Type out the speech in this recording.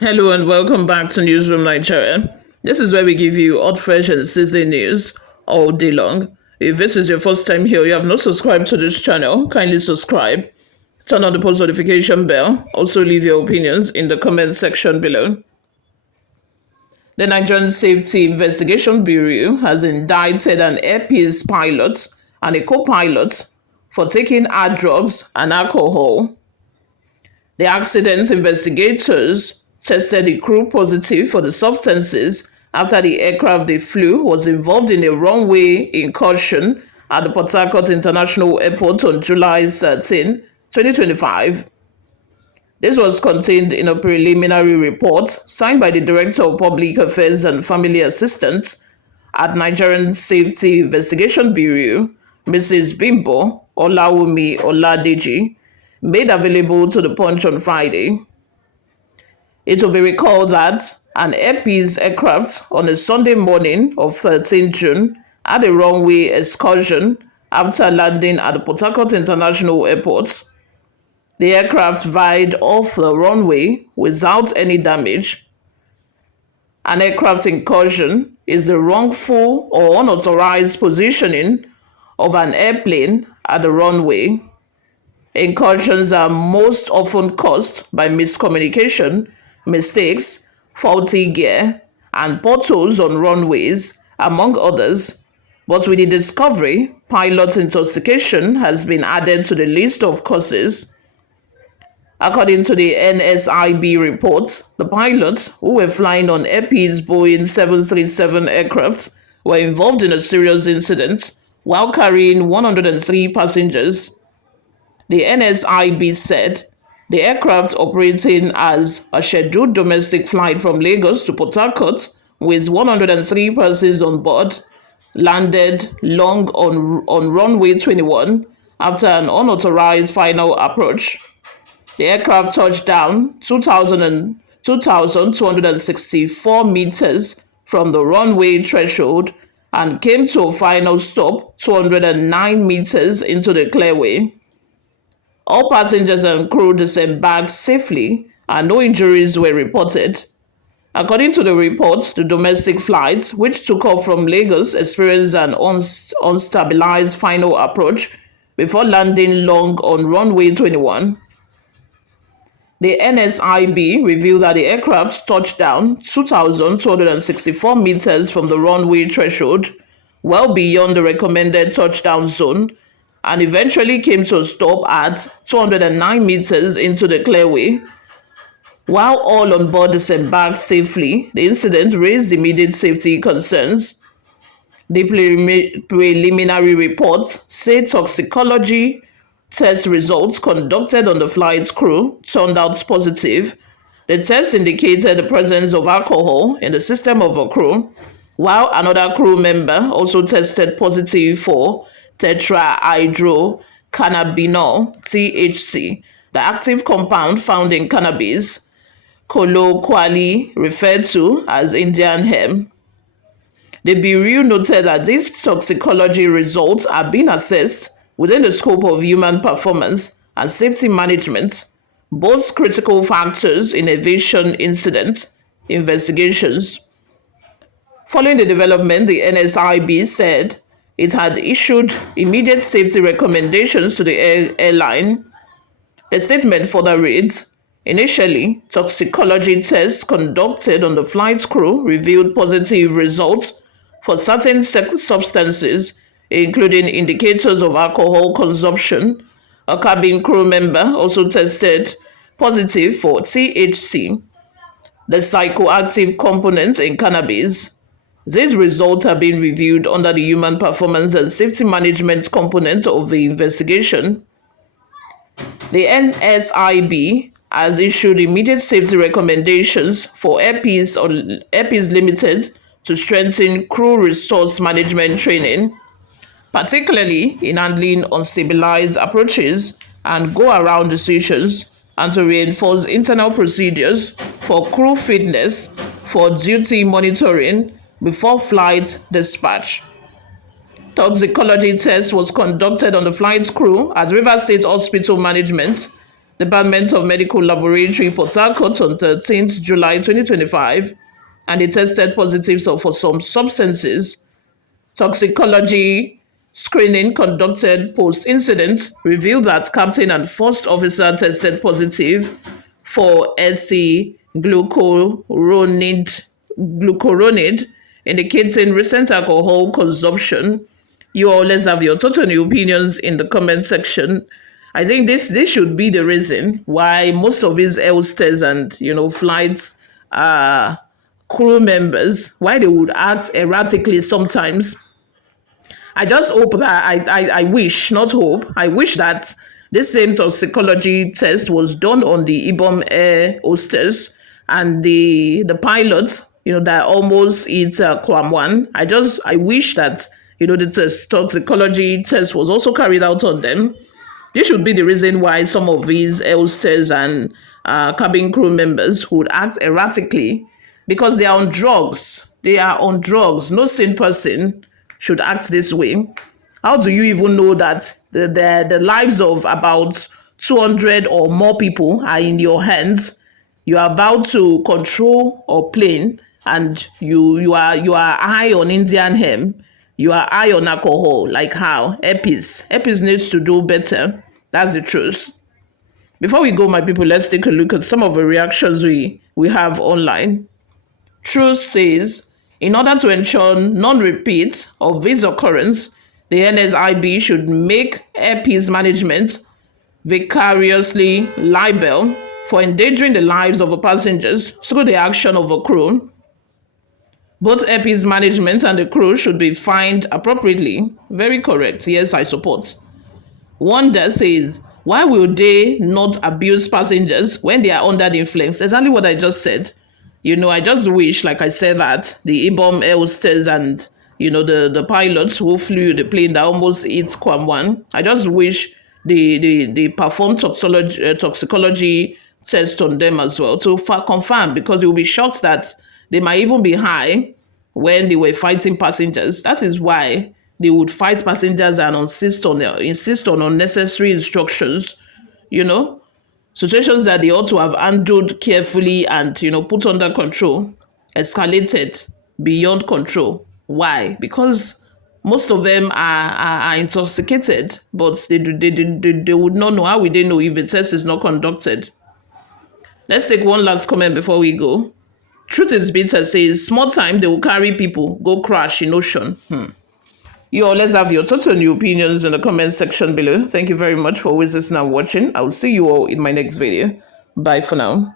Hello and welcome back to Newsroom Nigeria. This is where we give you hot, fresh, and sizzling news all day long. If this is your first time here, you have not subscribed to this channel, kindly subscribe. Turn on the post notification bell. Also, leave your opinions in the comment section below. The Nigerian Safety Investigation Bureau has indicted an airpeace pilot and a co-pilot for taking hard drugs and alcohol. The accident investigators tested the crew positive for the substances after the aircraft they flew was involved in a runway incursion at the Port Harcourt International Airport on July 13, 2025. This was contained in a preliminary report signed by the Director of Public Affairs and Family Assistance at Nigerian Safety Investigation Bureau, Mrs. Bimbo Olawumi Oladeji, made available to the Punch on Friday. It will be recalled that an airpeace aircraft on a Sunday morning of 13 June had a runway excursion after landing at the Port Harcourt International Airport. The aircraft veered off the runway without any damage. An aircraft incursion is the wrongful or unauthorized positioning of an airplane at the runway. Incursions are most often caused by miscommunication, mistakes, faulty gear, and potholes on runways, among others. But with the discovery, pilot intoxication has been added to the list of causes. According to the NSIB report, the pilots who were flying on airpeace Boeing 737 aircraft were involved in a serious incident while carrying 103 passengers. The NSIB said the aircraft operating as a scheduled domestic flight from Lagos to Port Harcourt with 103 persons on board landed long on runway 21 after an unauthorized final approach. The aircraft touched down 2,264 meters from the runway threshold and came to a final stop 209 meters into the clearway. All passengers and crew disembarked safely and no injuries were reported. According to the report, the domestic flight, which took off from Lagos, experienced an unstabilized final approach before landing long on runway 21. The NSIB revealed that the aircraft touched down 2,264 meters from the runway threshold, well beyond the recommended touchdown zone, and eventually came to a stop at 209 meters into the clearway. While all on board disembarked safely, the incident raised immediate safety concerns. The preliminary report said toxicology test results conducted on the flight's crew turned out positive. The test indicated the presence of alcohol in the system of a crew, while another crew member also tested positive for tetrahydrocannabinol (THC), the active compound found in cannabis, colloquially referred to as Indian hemp. The Bureau noted that these toxicology results are being assessed within the scope of human performance and safety management, both critical factors in aviation incident investigations. Following the development, the NSIB said it had issued immediate safety recommendations to the airline. The statement further reads, initially, toxicology tests conducted on the flight crew revealed positive results for certain substances, including indicators of alcohol consumption. A cabin crew member also tested positive for THC, the psychoactive component in cannabis. These results have been reviewed under the human performance and safety management component of the investigation. The NSIB has issued immediate safety recommendations for Airpeace Limited to strengthen crew resource management training, particularly in handling unstabilized approaches and go-around decisions, and to reinforce internal procedures for crew fitness for duty monitoring before flight dispatch. Toxicology test was conducted on the flight crew at Rivers State Hospital Management Department of Medical Laboratory, Port Harcourt, on 13th July 2025, and they tested positive for some substances. Toxicology screening conducted post-incident revealed that captain and first officer tested positive for glucuronide, indicating recent alcohol consumption. You all, let's have your total new opinions in the comment section. I think this should be the reason why most of these hostess and flight crew members, why they would act erratically sometimes. I just hope that I wish, not hope, I wish that this same toxicology test was done on the Ibom Air hostess and the pilot, that almost eats Kwam1. I wish that, the toxicology test was also carried out on them. This should be the reason why some of these hostess and cabin crew members would act erratically, because they are on drugs. They are on drugs. No sane person should act this way. How do you even know that the lives of about 200 or more people are in your hands? You are about to control a plane, and you are high on Indian hemp. You are high on alcohol. Like how? Epis needs to do better. That's the truth. Before we go, my people, let's take a look at some of the reactions we have online. Truth says, in order to ensure non-repeat of this occurrence, the NSIB should make Epis management vicariously liable for endangering the lives of the passengers through the action of a crew. Both Epis management and the crew should be fined appropriately. Very correct. Yes, I support. Wonder says, why will they not abuse passengers when they are under the influence? Exactly what I just said. I just wish, like I said, that the Ibom air hostess and, the pilots who flew the plane that almost hit Kwam1, I just wish they perform toxicology test on them as well to confirm, because it will be shocked that they might even be high when they were fighting passengers. That is why they would fight passengers and insist on unnecessary instructions, situations that they ought to have handled carefully and, put under control, escalated beyond control. Why? Because most of them are intoxicated, but they would not know. How would they know if the test is not conducted? Let's take one last comment before we go. Truth is bitter says, small time they will carry people go crash in ocean. You all, let's have your total new opinions in the comment section below. Thank you very much for always listening and watching. I will see you all in my next video. Bye for now.